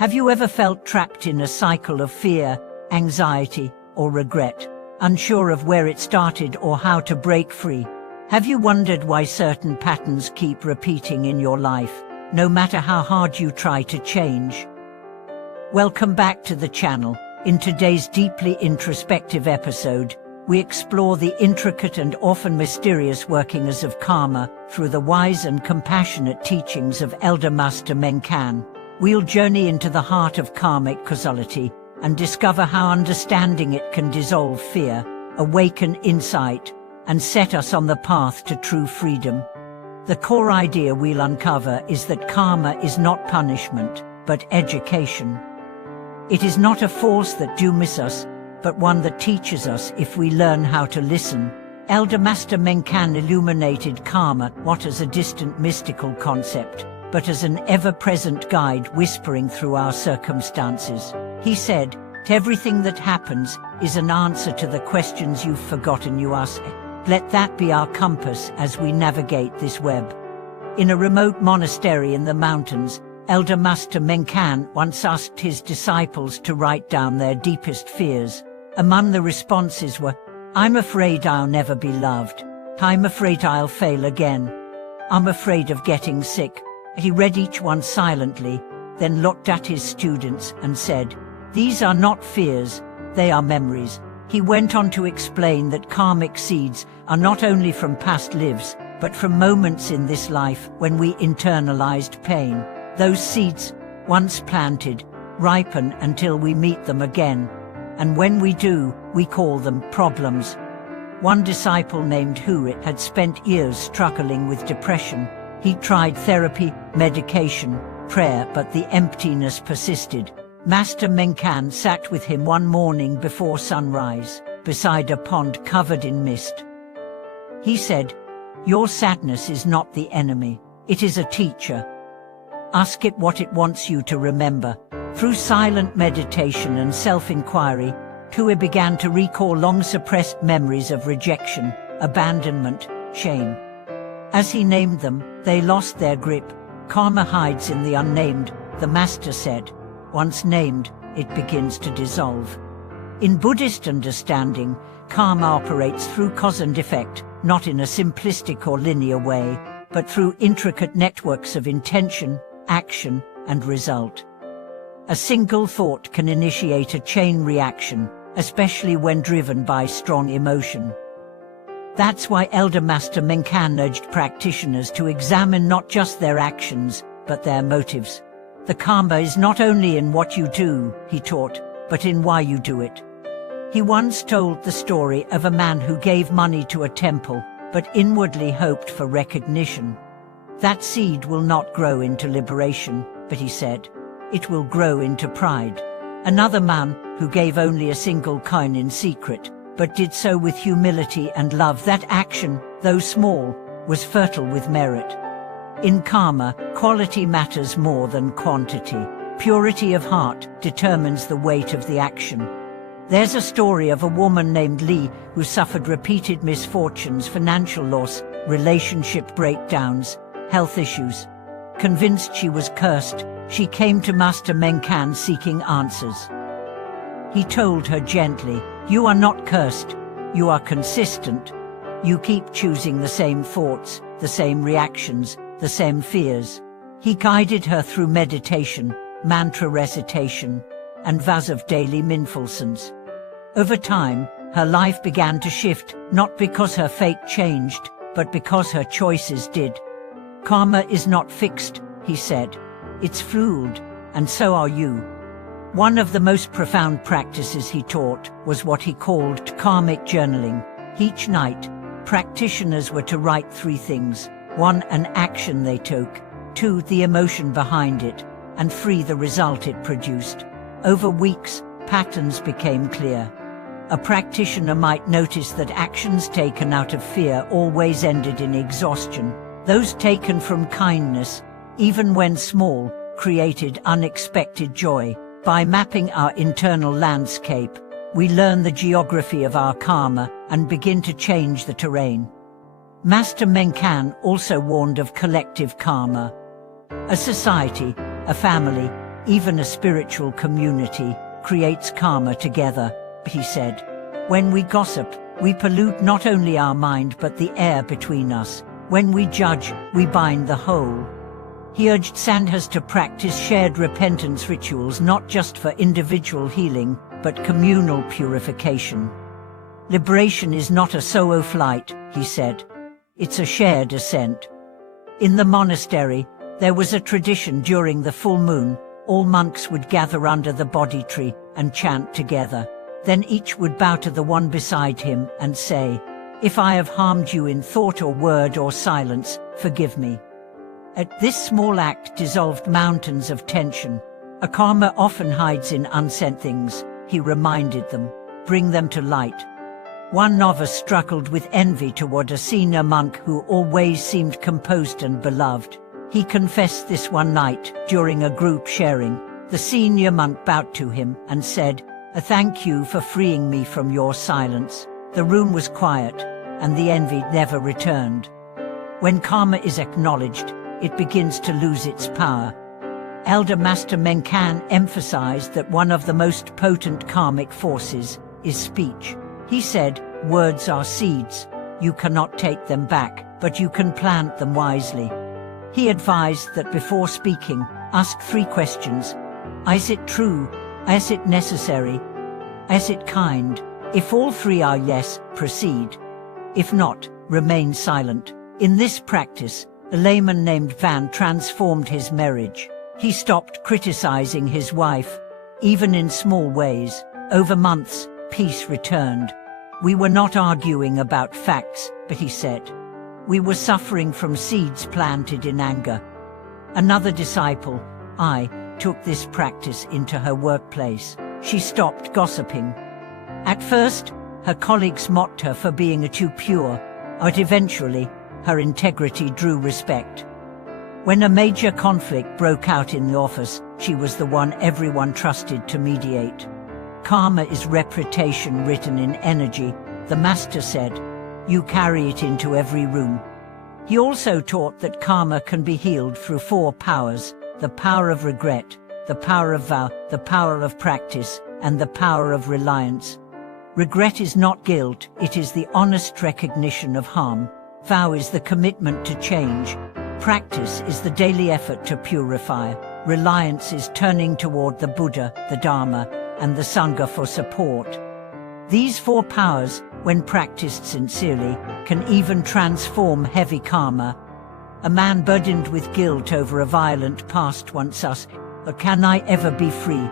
Have you ever felt trapped in a cycle of fear, anxiety, or regret, unsure of where it started or how to break free? Have you wondered why certain patterns keep repeating in your life, no matter how hard you try to change? Welcome back to the channel. In today's deeply introspective episode, we explore the intricate and often mysterious workings of karma through the wise and compassionate teachings of Elder Master Mengcan. We'll journey into the heart of karmic causality and discover how understanding it can dissolve fear, awaken insight, and set us on the path to true freedom. The core idea we'll uncover is that karma is not punishment, but education. It is not a force that dooms us, but one that teaches us if we learn how to listen. Elder Master Mengcan illuminated karma not as a distant mystical concept, but as an ever-present guide whispering through our circumstances. He said, "Everything that happens is an answer to the questions you've forgotten you ask. Let that be our compass as we navigate this web." In a remote monastery in the mountains, Elder Master Mengcan once asked his disciples to write down their deepest fears. Among the responses were, "I'm afraid I'll never be loved. I'm afraid I'll fail again. I'm afraid of getting sick." He read each one silently, then looked at his students and said, "These are not fears, they are memories." He went on to explain that karmic seeds are not only from past lives, but from moments in this life when we internalized pain. Those seeds, once planted, ripen until we meet them again. And when we do, we call them problems. One disciple named Huit had spent years struggling with depression. He tried therapy, medication, prayer, but the emptiness persisted. Master Mengcan sat with him one morning before sunrise, beside a pond covered in mist. He said, "Your sadness is not the enemy, it is a teacher. Ask it what it wants you to remember." Through silent meditation and self-inquiry, Huit began to recall long-suppressed memories of rejection, abandonment, shame. As he named them, they lost their grip. Karma hides in the unnamed, the master said. Once named, it begins to dissolve. In Buddhist understanding, karma operates through cause and effect, not in a simplistic or linear way, but through intricate networks of intention, action, and result. A single thought can initiate a chain reaction, especially when driven by strong emotion. That's why Elder Master Mengcan urged practitioners to examine not just their actions, but their motives. The karma is not only in what you do, he taught, but in why you do it. He once told the story of a man who gave money to a temple, but inwardly hoped for recognition. That seed will not grow into liberation, but he said, it will grow into pride. Another man, who gave only a single coin in secret, but did so with humility and love. That action, though small, was fertile with merit. In karma, quality matters more than quantity. Purity of heart determines the weight of the action. There's a story of a woman named Li who suffered repeated misfortunes, financial loss, relationship breakdowns, health issues. Convinced she was cursed, she came to Master Mengcan seeking answers. He told her gently, "You are not cursed, you are consistent. You keep choosing the same thoughts, the same reactions, the same fears." He guided her through meditation, mantra recitation, and vows of daily mindfulness. Over time, her life began to shift, not because her fate changed, but because her choices did. "Karma is not fixed," he said. "It's fluid, and so are you." One of the most profound practices he taught was what he called karmic journaling. Each night, practitioners were to write 3 things. 1, an action they took. 2, the emotion behind it. And 3, the result it produced. Over weeks, patterns became clear. A practitioner might notice that actions taken out of fear always ended in exhaustion. Those taken from kindness, even when small, created unexpected joy. By mapping our internal landscape, we learn the geography of our karma and begin to change the terrain. Master Mengcan also warned of collective karma. A society, a family, even a spiritual community, creates karma together, he said. When we gossip, we pollute not only our mind but the air between us. When we judge, we bind the whole. He urged sadhus to practice shared repentance rituals not just for individual healing, but communal purification. Liberation is not a solo flight, he said. It's a shared ascent. In the monastery, there was a tradition during the full moon. All monks would gather under the Bodhi tree and chant together. Then each would bow to the one beside him and say, "If I have harmed you in thought or word or silence, forgive me." This small act dissolved mountains of tension. A karma often hides in unsaid things, he reminded them. Bring them to light. One novice struggled with envy toward a senior monk who always seemed composed and beloved. He confessed this one night during a group sharing. The senior monk bowed to him and said, "Thank you for freeing me from your silence." The room was quiet, and the envy never returned. When karma is acknowledged, it begins to lose its power. Elder Master Mengcan emphasized that one of the most potent karmic forces is speech. He said, "Words are seeds. You cannot take them back, but you can plant them wisely." He advised that before speaking, ask 3 questions. Is it true? Is it necessary? Is it kind? If all 3 are yes, proceed. If not, remain silent. In this practice, a layman named Van transformed his marriage. He stopped criticizing his wife, even in small ways. Over months, peace returned. We were not arguing about facts, but he said. We were suffering from seeds planted in anger. Another disciple, I, took this practice into her workplace. She stopped gossiping. At first, her colleagues mocked her for being too pure, but eventually, her integrity drew respect. When a major conflict broke out in the office, she was the one everyone trusted to mediate. Karma is reputation written in energy, the master said. You carry it into every room. He also taught that karma can be healed through 4 powers, the power of regret, the power of vow, the power of practice, and the power of reliance. Regret is not guilt, it is the honest recognition of harm. Vow is the commitment to change. Practice is the daily effort to purify. Reliance is turning toward the Buddha, the Dharma, and the Sangha for support. These 4 powers, when practiced sincerely, can even transform heavy karma. A man burdened with guilt over a violent past once asked, "Can I ever be free?"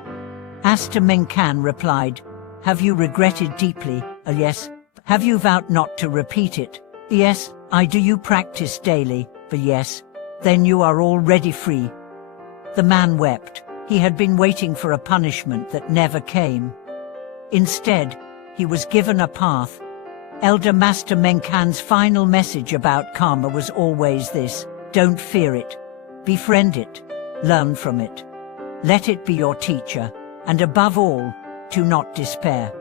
Master Mengcan replied, "Have you regretted deeply?" Yes. Have you vowed not to repeat it?" Yes. Do you practice daily? Yes. Then you are already free. The man wept. He had been waiting for a punishment that never came. Instead, he was given a path. Elder Master Mengcan's final message about karma was always this: don't fear it. Befriend it. Learn from it. Let it be your teacher, and above all, do not despair.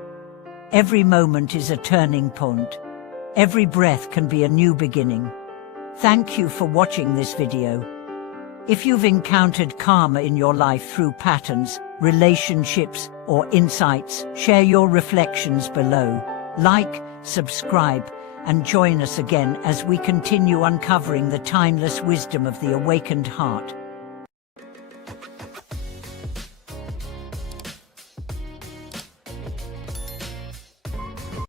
Every moment is a turning point. Every breath can be a new beginning. Thank you for watching this video. If you've encountered karma in your life through patterns, relationships, or insights, share your reflections below. Like, subscribe, and join us again as we continue uncovering the timeless wisdom of the awakened heart.